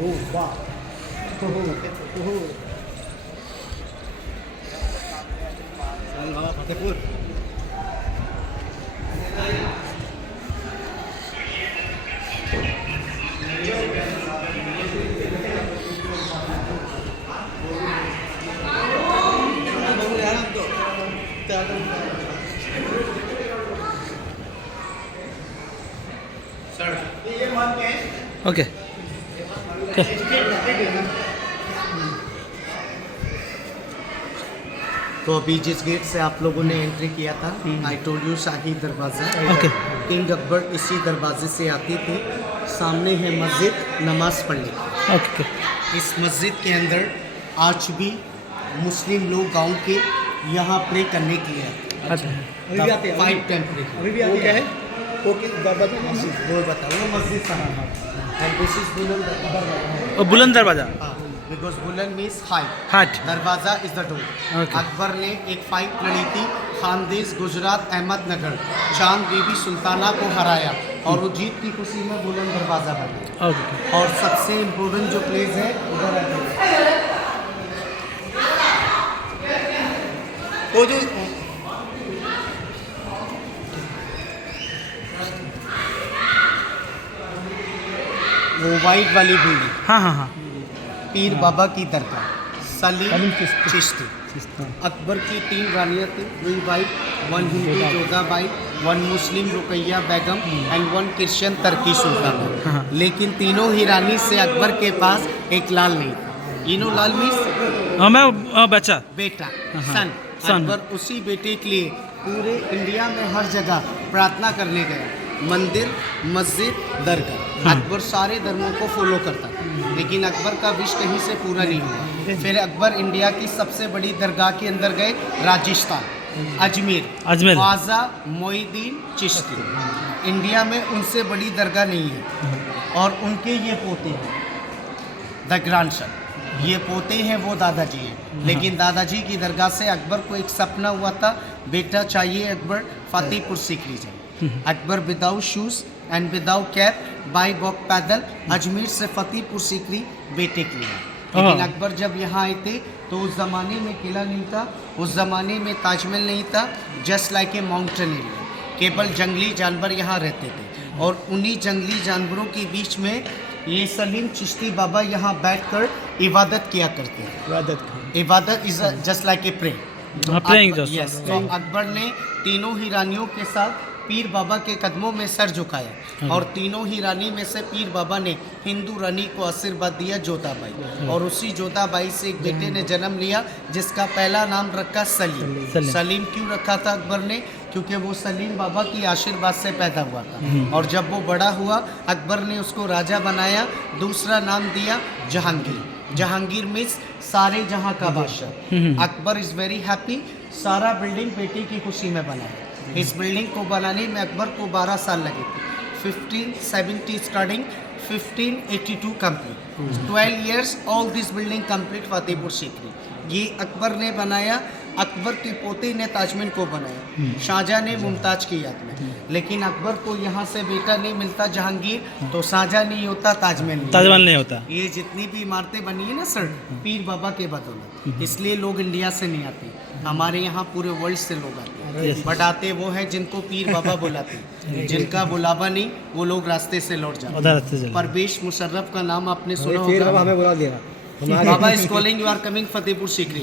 वाह फतेहपुर ओके तो अभी जिस गेट से आप लोगों ने एंट्री किया था, आई टोल्ड यू शाही दरवाज़ा। ओके किंग अकबर इसी दरवाजे से आते थे। सामने है मस्जिद, नमाज पढ़ने की। ओके इस मस्जिद के अंदर आज भी मुस्लिम लोग गांव के यहाँ प्रे करने के लिए अच्छा अभी भी आते हैं। 5 टेम्पल अभी भी आते हैं। ओके मस्जिद वो बताओ, वो मस्जिद एंड दिस इज बुलंद दरवाजा। और बुलंद दरवाजा बिकॉज बुलंद मीन्स हाई, हाट दरवाजा is the door. Okay. Akbar ने एक फाइट लड़ी थी, खानदेश गुजरात अहमदनगर, चांद बीबी सुल्ताना को हराया और वो जीत की खुशी में बुलंद दरवाजा बना। ओके और सबसे इम्पोर्टेंट जो प्लेस है उधर है, वो जो वो वाइट वाली बिल्डिंग हाँ हाँ हाँ पीर बाबा की दरगाह, सलीम चिश्ती। अकबर की 3 रानियाँ थी, 3 वाइफ, 1 हिंदू जोधाबाई, 1 मुस्लिम रुकैया बेगम एंड 1 क्रिश्चियन टर्की सुल्ताना। लेकिन तीनों ही रानी से अकबर के पास एक लाल नहीं था। यू नो लाल मीन्स हाँ मैं बच्चा बेटा, हाँ, सन। son। अकबर उसी बेटे के लिए पूरे इंडिया में हर जगह प्रार्थना करने गए, मंदिर, मस्जिद, दरगाह। अकबर सारे धर्मों को फॉलो करता था, लेकिन अकबर का विश कहीं से पूरा नहीं हुआ। फिर अकबर इंडिया की सबसे बड़ी दरगाह के अंदर गए, राजस्थान, अजमेर, ख्वाजा मोइनुद्दीन चिश्ती। इंडिया में उनसे बड़ी दरगाह नहीं है। और उनके ये पोते हैं, द ग्रैंडसन, ये पोते हैं, वो दादाजी हैं। लेकिन दादाजी की दरगाह से अकबर को एक सपना हुआ था, बेटा चाहिए अकबर फतेहपुर सीकरी जाए। Akbar without shoes and without cap by walk पैदल अजमेर से फतेहपुर सीकरी बेटे के लिए। लेकिन अकबर जब यहाँ आए थे तो उस ज़माने में किला नहीं था, उस ज़माने में ताजमहल नहीं था, just like a mountain area. केवल जंगली जानवर यहाँ रहते थे और उन्हीं जंगली जानवरों के बीच में ये सलीम चिश्ती बाबा यहाँ बैठकर इबादत किया करते हैं। इबादत is just like a pray. Yes, तो अकबर ने तीनों ही रानियों के साथ पीर बाबा के कदमों में सर झुकाया और तीनों ही रानी में से पीर बाबा ने हिंदू रानी को आशीर्वाद दिया, जोधाबाई। और उसी जोधाबाई से एक बेटे ने जन्म लिया जिसका पहला नाम रखा सलीम। सलीम क्यों रखा था अकबर ने? क्योंकि वो सलीम बाबा की आशीर्वाद से पैदा हुआ था। और जब वो बड़ा हुआ अकबर ने उसको राजा बनाया, दूसरा नाम दिया जहांगीर। जहांगीर मीन्स सारे जहां का बादशाह। अकबर इज़ वेरी हैप्पी, सारा बिल्डिंग बेटी की खुशी में बनाया। इस बिल्डिंग को बनाने में अकबर को 12 साल लगे थे। 1570 starting, 1582 complete, 12 years all this building complete Fatehpur Sikri. ये अकबर ने बनाया। अकबर के पोते ने ताजमहल को बनाया, शाहजहां ने मुमताज की याद में। लेकिन अकबर को यहाँ से बेटा नहीं मिलता जहांगीर, तो शाहजहां नहीं होता, ताजमहल नहीं होता। ये जितनी भी इमारतें बनी है ना सर, पीर बाबा के बदौलत। इसलिए लोग इंडिया से नहीं आते, हमारे यहाँ पूरे वर्ल्ड से लोग आते हैं। बट आते वो हैं जिनको पीर बाबा बुलाते, जिनका बुलावा नहीं वो लोग रास्ते से लौट जाते। परवेश मुशर्रफ का नाम आपने सुना होगा। हमें बुला दिया बाबा is calling, you are coming Fatehpur Sikri.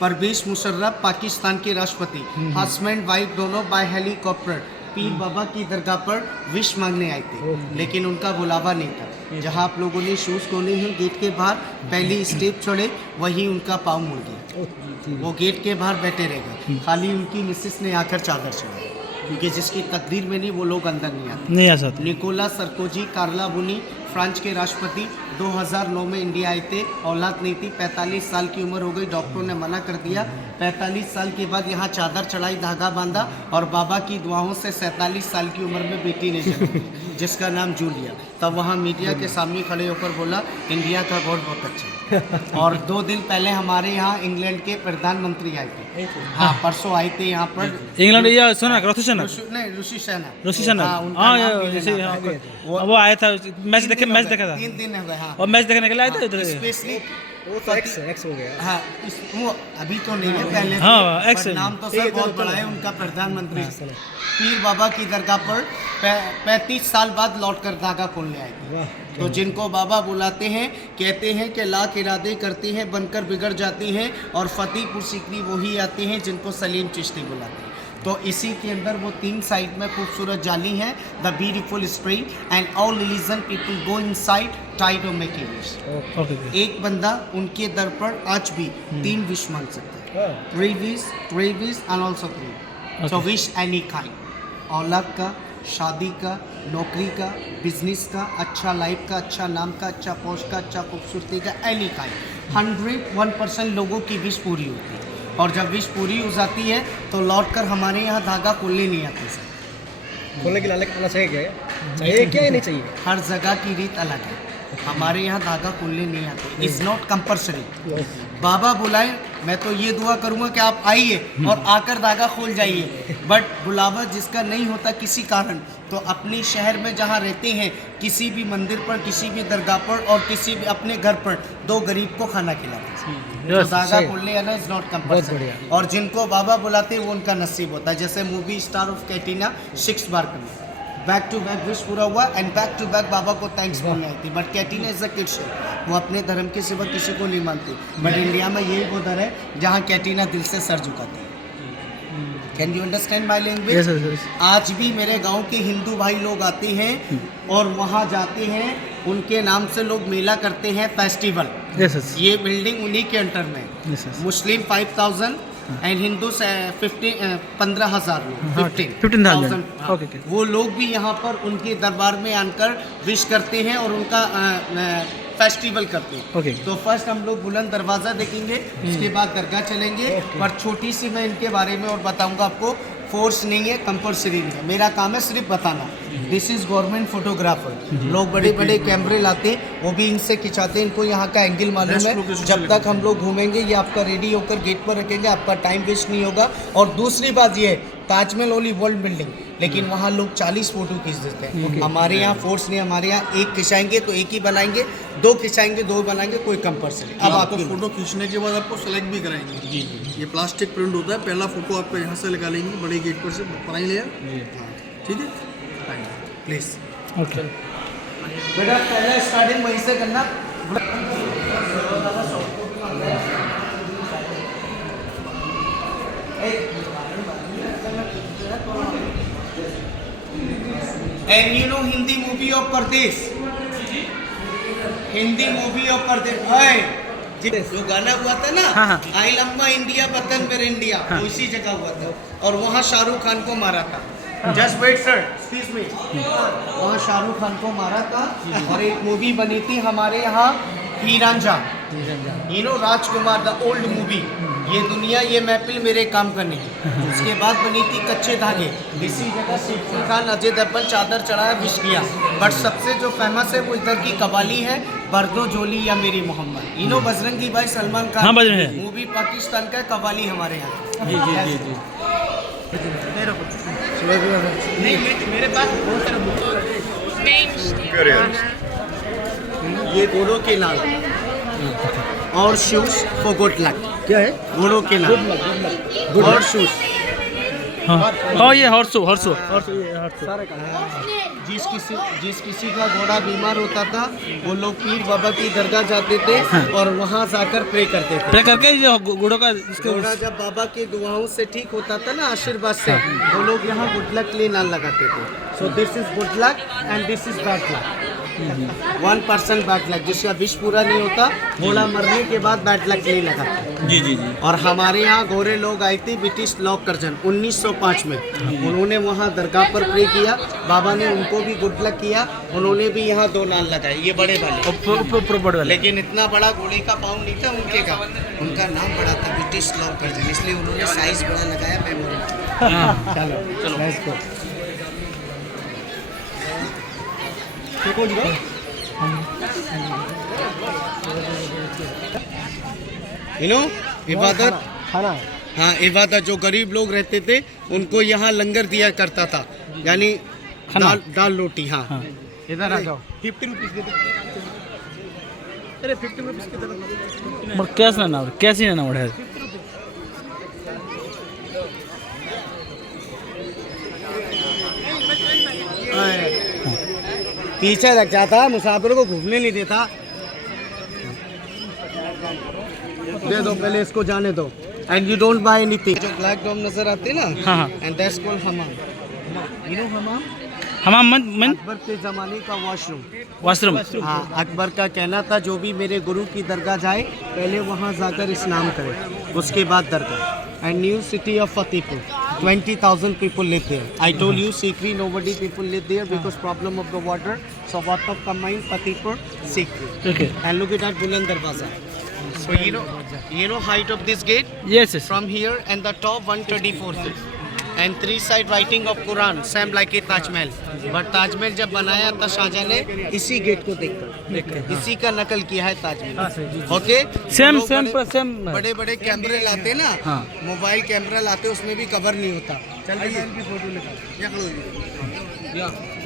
Parvez Musharraf Pakistan के राष्ट्रपति, हस्बैंड वाइफ दोनों बाय हेलीकॉप्टर पीर बाबा की दरगाह पर विश मांगने आए थे, लेकिन उनका बुलावा नहीं था। जहां आप लोगों ने शूज़ खोले हैं गेट के बाहर, पहली स्टेप छोड़े वहीं उनका पाँव मुड़ गया। वो गेट के बाहर बैठे रह गए। खाली उनकी मिसेस ने आकर चादर चढ़ाई, क्योंकि जिसकी तकदीर में नहीं वो लोग अंदर नहीं आ सकते। निकोला सरकोजी कार्ला बुनी फ्रांस के राष्ट्रपति 2009 में इंडिया आए थे, औलाद नहीं थी, 45 साल की उम्र हो गई, डॉक्टरों ने मना कर दिया। 45 साल के बाद यहाँ चादर चढ़ाई, धागा बांधा और बाबा की दुआओं से 47 साल की उम्र में बेटी ने जन्म दिया जिसका नाम जूलिया। तब वहाँ मीडिया के सामने खड़े होकर बोला इंडिया का गॉड बहुत अच्छा है। और 2 दिन पहले हमारे यहाँ इंग्लैंड के प्रधानमंत्री आए थे। हाँ, परसों आए थे यहाँ पर। इंग्लैंड या ऋषि सेना नहीं, ऋषि सेना। ऋषि सेना, हाँ, उनका हाँ नाम भी जैसे लेना था। वो आया था, मैच देखे मैच देखा था 3 दिन हो गए। हाँ, और मैच देखने के लिए आए थे इधर स्पेशली वो तो एक्स हो गया। हाँ वो अभी तो नहीं है, पहले हाँ, थे, एक्स पर है। नाम तो सर बहुत बड़ा है उनका, प्रधानमंत्री पीर बाबा की दरगाह पर 35 साल बाद लौट कर धागा खोलने आए थे। तो जिनको बाबा बुलाते हैं, कहते हैं कि लाख इरादे करती हैं बनकर बिगड़ जाती हैं, और फतेहपुर सीकरी वही आती हैं जिनको सलीम चिश्ती बुलाते हैं। तो इसी के अंदर वो 3 साइड में खूबसूरत जाली है, the beautiful street and all religion people go inside try to make a wish. Okay एक बंदा उनके दर पर आज भी 3 विश मांग सकता है, 3 wish and also 3। So wish any kind, औलाद का, शादी का, नौकरी का, बिजनेस का, अच्छा लाइफ का, अच्छा नाम का, अच्छा पोस्ट का, अच्छा खूबसूरती का, एनी काइंड। 101% लोगों की विश पूरी होती है, और जब विश पूरी हो जाती है तो लौट कर हमारे यहाँ धागा खोलने नहीं आते सर। खोलने के लायक होना चाहिए क्या? चाहिए क्या या नहीं चाहिए? हर जगह की रीत अलग है, हमारे यहाँ धागा खोलने नहीं आते, इज़ नॉट कंपल्सरी। बाबा बुलाए, मैं तो ये दुआ करूँगा कि आप आइए और आकर धागा खोल जाइए, बट बुलावा जिसका नहीं होता किसी कारण, तो अपने शहर में जहाँ रहते हैं, किसी भी मंदिर पर, किसी भी दरगाह पर, और किसी भी अपने घर पर 2 गरीब को खाना खिलाते हैं। तो धागा खोलने आना इज़ नॉट कंपल्सरी, और जिनको बाबा बुलाते हैं वो उनका नसीब होता है। जैसे मूवी स्टार ऑफ कैटरीना 6 बार करना, बैक टू बैक विश पूरा हुआ, एंड बैक टू बैक बाबा को थैंक्स बोलने आई थी। But Katrina is a kid, वो अपने धर्म के सिवा किसी को नहीं मानती, बट इंडिया में यही वो दर है जहाँ कैटरीना दिल से सर झुकाती है। Can you understand my language? आज भी मेरे गांव के हिंदू भाई लोग आते हैं और वहाँ जाते हैं, उनके नाम से लोग मेला करते हैं, फेस्टिवल। ये बिल्डिंग उन्हीं के अंडर में है। मुस्लिम 5000 एंड हिंदू 15,000 लोग, 15,000। ओके। वो लोग भी यहाँ पर उनके दरबार में आकर विश करते हैं और उनका फेस्टिवल करते हैं। ओके। तो फर्स्ट हम लोग बुलंद दरवाज़ा देखेंगे, उसके बाद दरगाह चलेंगे। पर छोटी सी मैं इनके बारे में और बताऊंगा आपको, फोर्स नहीं है, कंपल्सरी नहीं है, मेरा काम है सिर्फ बताना। दिस इज़ गवर्नमेंट फोटोग्राफर, लोग बड़े बड़े कैमरे लाते, वो भी इनसे खिंचाते, इनको यहाँ का एंगल मालूम है। जब तक हम लोग घूमेंगे, ये आपका रेडी होकर गेट पर रखेंगे, आपका टाइम वेस्ट नहीं होगा। और दूसरी बात ये है, ताजमहल ओनली वर्ल्ड बिल्डिंग, लेकिन वहाँ लोग 40 फोटो खींच देते हैं। हमारे यहाँ फोर्स नहीं, हमारे यहाँ एक खिंचाएंगे तो एक ही बनाएंगे, 2 खिंचाएंगे 2 बनाएंगे, कोई कंपल्सरी। अब आपको फोटो खींचने के बाद आपको सेलेक्ट भी कराएंगे। जी जी, ये प्लास्टिक प्रिंट होता है, पहला फोटो आपको यहाँ से लगा लेंगे, बड़े गेट पर से बनाई लिया। ठीक है, प्लीज़। ओके। बेटा पहले स्टार्टिंग वहीं से करना। And you know Hindi movie of परदेश, हिंदी मूवी ऑफ परदेश है जो गाना हुआ था ना, हाँ। आई लम्बा इंडिया वतन मेरे इंडिया, वो इसी जगह हुआ था, और वहाँ शाहरुख खान को मारा था। Just wait sir, excuse me, वहाँ शाहरुख खान को मारा था, और एक मूवी बनी थी हमारे यहाँ, Heer Ranjha, you know Rajkumar, the old movie, ये दुनिया ये महफिल मेरे काम करने की। उसके बाद बनी थी कच्चे धागे, इसी जगह सैफ अली खान, अजय देवगन चादर चढ़ाया, विश किया। बट सबसे जो फेमस है वो इधर की कवाली है, बर्दो जोली या मेरी मोहम्मद, यू नो बजरंगी भाई सलमान खान, हाँ, बजरंगी है। मूवी पाकिस्तान का, कवाली हमारे यहाँ। जी जी जी जी। नहीं मेरे पास बहुत सारे ये घोड़ों के नाम और शूज फॉर गुड लक। क्या है? घोड़ों के नाम और शूज। हाँ ये हॉर्सो जिस किसी का घोड़ा बीमार होता था, वो लोग पीर बाबा की दरगाह जाते थे और वहाँ जाकर प्रे करते थे। प्रे करके ये घोड़ों का इसके घोड़ा जब बाबा के दुआओं से ठीक होता था ना, आशीर्वाद से, वो लोग यहाँ गुड लक के लिए नाम लगाते थे। So this is good luck and this is bad luck. 1% bad luck, जिसका विश पूरा नहीं होता, घोड़ा मरने के बाद बैड लक नहीं लगाते। जी जी जी। और हमारे यहाँ गोरे लोग आए थे, ब्रिटिश लॉ कर्जन 1905 में, उन्होंने वहाँ दरगाह पर प्रे किया, बाबा ने उनको भी गुड लक किया, उन्होंने भी यहाँ 2 नाल लगाए, ये बड़े वाले, लेकिन इतना बड़ा घोड़े का पाँव नहीं था उनके का, उनका नाम बड़ा था, ब्रिटिश लॉ कर्जन, इसलिए उन्होंने साइज बड़ा लगाया, मेमोरी। चलो यू नो इबादत, खाना हाँ इबादत, जो गरीब लोग रहते थे उनको यहाँ लंगर दिया करता था, यानी दाल रोटी। हाँ इधर आ जाओ 50 रुपीस दे दो अरे 50 रुपीस के दे बट कैश ना कैश ही ना उड़े पीछे लग जाता मुसाफिर को घूमने नहीं देता दे दो पहले इसको जाने दो and you don't buy anything जो ब्लैक डॉम नजर आते ना हाँ हाँ and that's called Hamam you know हमाम हमाम मन अकबर के ज़माने का वॉशरूम वॉशरूम हाँ अकबर का कहना था जो भी मेरे गुरु की दरगाह जाए पहले वहाँ जाकर स्नान करे उसके बाद dargah and new city of Fatehpur 20,000 people live there. I told you, Sikri, nobody people live there because problem of the water. So what of combined Fatehpur, Sikri. Okay. And look at that Buland Darwaza. So you know height of this gate yes yes from here and the top 134 feet. And 3 side writing of Quran, same like a Taj Mahal. But Taj Mahal जब बनाया था शाहजहां ने इसी gate को देखकर इसी का नकल किया है Taj Mahal okay same same पर सेम बड़े बड़े कैमरे लाते ना हाँ। मोबाइल कैमरा लाते उसमें भी कवर नहीं होता चल रही है इनकी फोटो निकाल या खड़ो